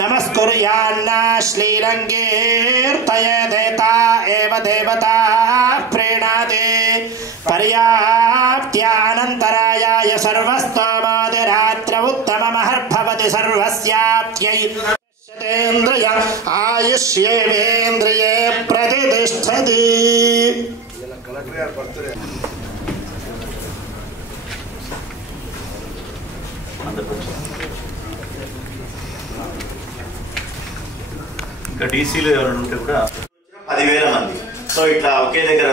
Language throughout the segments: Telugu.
नमस्कुर्यान्ना श्रीरङ्गेऽर्तये देता एव देवता प्रीणाति पर्याप्त्यानन्तरायाय सर्वस्तोमोदिरात्र उत्तममहर्भवति सर्वस्याप्त्यै शतेन्द्रिय आयुष्येवेन्द्रिये प्रतिष्ठति। ఇంకా డీసీలో ఎవరైనా ఉంటే కూడా 10,000 మంది. సో ఇట్లా ఒకే దగ్గర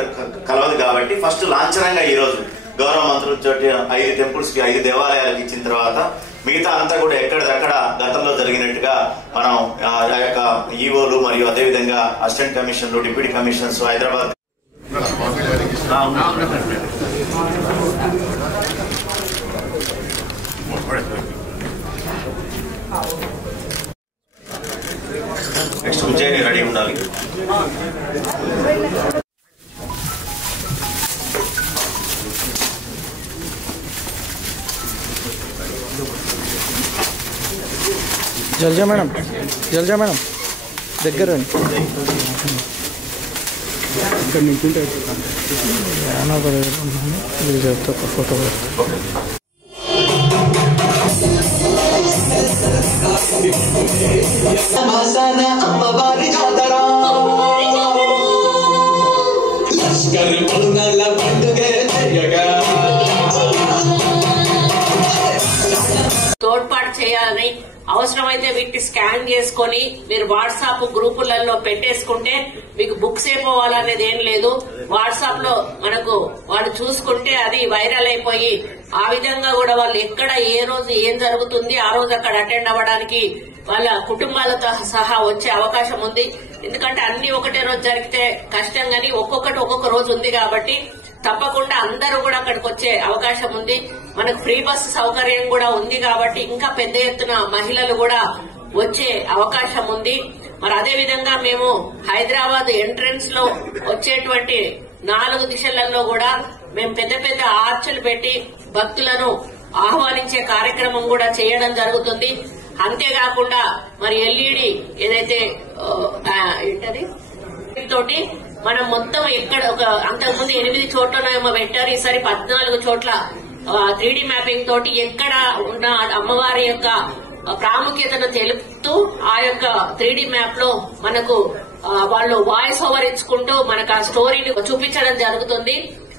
కలవదు కాబట్టి ఫస్ట్ లాంఛనంగా ఈ రోజు గౌరవ మంత్రులతో 5 టెంపుల్స్ కి 5 దేవాలయాలకు ఇచ్చిన తర్వాత మిగతా అంతా కూడా ఎక్కడిదక్కడ గతంలో జరిగినట్టుగా మనం ఆ యొక్క ఈఓలు మరియు అదేవిధంగా అసిస్టెంట్ కమిషన్లు deputy commissioners Hyderabad next Ujjaini ready ఉండాలి. జల్జా మేడం దగ్గర చెప్తా ఫోటో అమ్మవారి జాతర లష్కర్ పొంగల పండుగ తోడ్పాటు చేయాలని అవసరమైతే వీటిని స్కాన్ చేసుకుని మీరు వాట్సాప్ గ్రూపులలో పెట్టేసుకుంటే మీకు బుక్స్ అయిపోవాలనేది ఏం లేదు. వాట్సాప్ లో మనకు వాళ్ళు చూసుకుంటే అది వైరల్ అయిపోయి ఆ విధంగా కూడా వాళ్ళు ఎక్కడ ఏ రోజు ఏం జరుగుతుంది ఆ రోజు అక్కడ అటెండ్ అవ్వడానికి వాళ్ళ కుటుంబాలతో సహా వచ్చే అవకాశం ఉంది. ఎందుకంటే అన్ని ఒకటే రోజు జరిగితే కష్టం గానీ ఒక్కొక్కటి ఒక్కొక్క రోజు ఉంది కాబట్టి తప్పకుండా అందరూ కూడా అక్కడికి వచ్చే అవకాశం ఉంది. మనకు ఫ్రీ బస్సు సౌకర్యం కూడా ఉంది కాబట్టి ఇంకా పెద్ద ఎత్తున మహిళలు కూడా వచ్చే అవకాశం ఉంది. మరి అదే విధంగా మేము హైదరాబాద్ ఎంట్రన్స్ లో వచ్చేటువంటి 4 దిశలలో కూడా మేము పెద్ద పెద్ద ఆర్చులు పెట్టి భక్తులను ఆహ్వానించే కార్యక్రమం కూడా చేయడం జరుగుతుంది. అంతేకాకుండా మరి ఎల్ఈడి ఏదైతే ఏంటది తోటి మనం మొత్తం ఎక్కడ ఒక అంతకుముందు 8 చోట్లనేమో పెట్టారు, ఈసారి 14 చోట్ల 3D మ్యాపింగ్ తోటి ఎక్కడ ఉన్న అమ్మవారి యొక్క ప్రాముఖ్యతను తెలుపుతూ ఆ యొక్క 3D మ్యాప్ లో మనకు వాళ్ళు వాయిస్ ఓవర్ ఇచ్చుకుంటూ మనకు ఆ స్టోరీని చూపించడం జరుగుతుంది.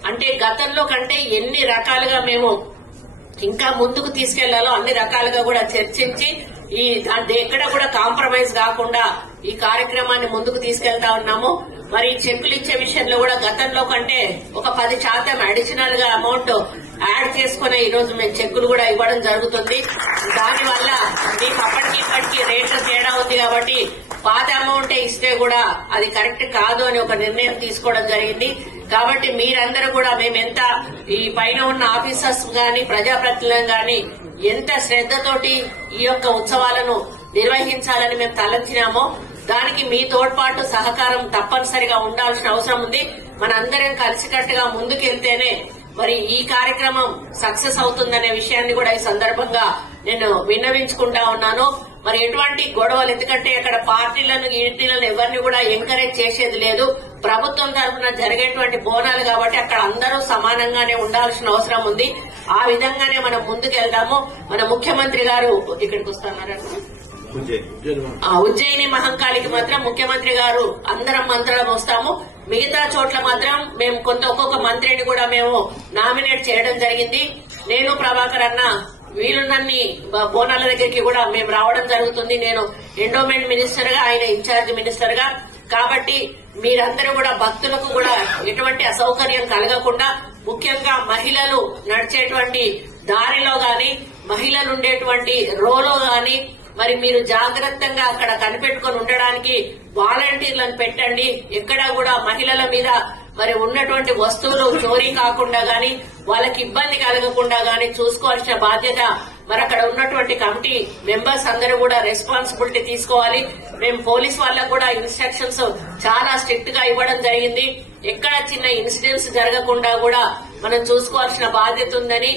అంటే గతంలో కంటే ఎన్ని రకాలుగా మేము ఇంకా ముందుకు తీసుకెళ్లాలో అన్ని రకాలుగా కూడా చర్చించి ఈ ఎక్కడ కూడా కాంప్రమైజ్ కాకుండా ఈ కార్యక్రమాన్ని ముందుకు తీసుకెళ్తా ఉన్నాము. మరి చెక్కులు ఇచ్చే విషయంలో కూడా గతంలో కంటే ఒక 10% అడిషనల్ గా అమౌంట్ యాడ్ చేసుకునే ఈ రోజు మేము చెక్కులు కూడా ఇవ్వడం జరుగుతుంది. దానివల్ల మీకు అప్పటికి ఇప్పటికీ రేట్లు తేడా ఉంది కాబట్టి పాత అమౌంటే ఇస్తే కూడా అది కరెక్ట్ కాదు అని ఒక నిర్ణయం తీసుకోవడం జరిగింది. కాబట్టి మీరందరూ కూడా మేమెంత ఈ పైన ఉన్న ఆఫీసర్స్ గాని ప్రజాప్రతినిధులను గాని ఎంత శ్రద్ధతోటి ఈ యొక్క ఉత్సవాలను నిర్వహించాలని మేము తలంచినామో దానికి మీ తోడ్పాటు సహకారం తప్పనిసరిగా ఉండాల్సిన అవసరం ఉంది. మనందరం కలిసికట్టుగా ముందుకెళ్తేనే మరి ఈ కార్యక్రమం సక్సెస్ అవుతుందనే విషయాన్ని కూడా ఈ సందర్భంగా నేను విన్నవించుకుంటా ఉన్నాను. మరి ఎటువంటి గొడవలు, ఎందుకంటే అక్కడ పార్టీలను ఎవరిని కూడా ఎంకరేజ్ చేసేది లేదు. ప్రభుత్వం తరఫున జరిగేటువంటి బోనాలు కాబట్టి అక్కడ అందరూ సమానంగానే ఉండాల్సిన అవసరం ఉంది. ఆ విధంగానే మనం ముందుకెళ్దాము. మన ముఖ్యమంత్రి గారు ఇక్కడికి వస్తున్నారా? ఉజ్జయిని మహంకాళికి మాత్రం ముఖ్యమంత్రి గారు అందరం మంత్రులం వస్తాము. మిగతా చోట్ల మాత్రం మేము ఒక్కొక్క మంత్రిని కూడా మేము నామినేట్ చేయడం జరిగింది. నేను ప్రభాకర్ అన్న వీలున్నన్ని బోనాల దగ్గరికి కూడా మేము రావడం జరుగుతుంది. నేను ఎండోమెంట్ మినిస్టర్ గా, ఆయన ఇన్ఛార్జ్ మినిస్టర్ గా. కాబట్టి మీరందరూ కూడా భక్తులకు కూడా ఎటువంటి అసౌకర్యం కలగకుండా, ముఖ్యంగా మహిళలు నడిచేటువంటి దారిలో గాని, మహిళలు ఉండేటువంటి రోలో గాని మరి మీరు జాగ్రత్తగా అక్కడ కనిపెట్టుకుని ఉండడానికి వాలంటీర్లను పెట్టండి. ఎక్కడా కూడా మహిళల మీద మరి ఉన్నటువంటి వస్తువులు చోరీ కాకుండా గాని, వాళ్ళకి ఇబ్బంది కలగకుండా గాని చూసుకోవాల్సిన బాధ్యత మరి అక్కడ ఉన్నటువంటి కమిటీ మెంబర్స్ అందరూ కూడా రెస్పాన్సిబిలిటీ తీసుకోవాలి. మేము పోలీస్ వాళ్ళకు కూడా ఇన్స్ట్రక్షన్స్ చాలా స్ట్రిక్ట్ గా ఇవ్వడం జరిగింది. ఎక్కడ చిన్న ఇన్సిడెంట్స్ జరగకుండా కూడా మనం చూసుకోవాల్సిన బాధ్యత ఉందని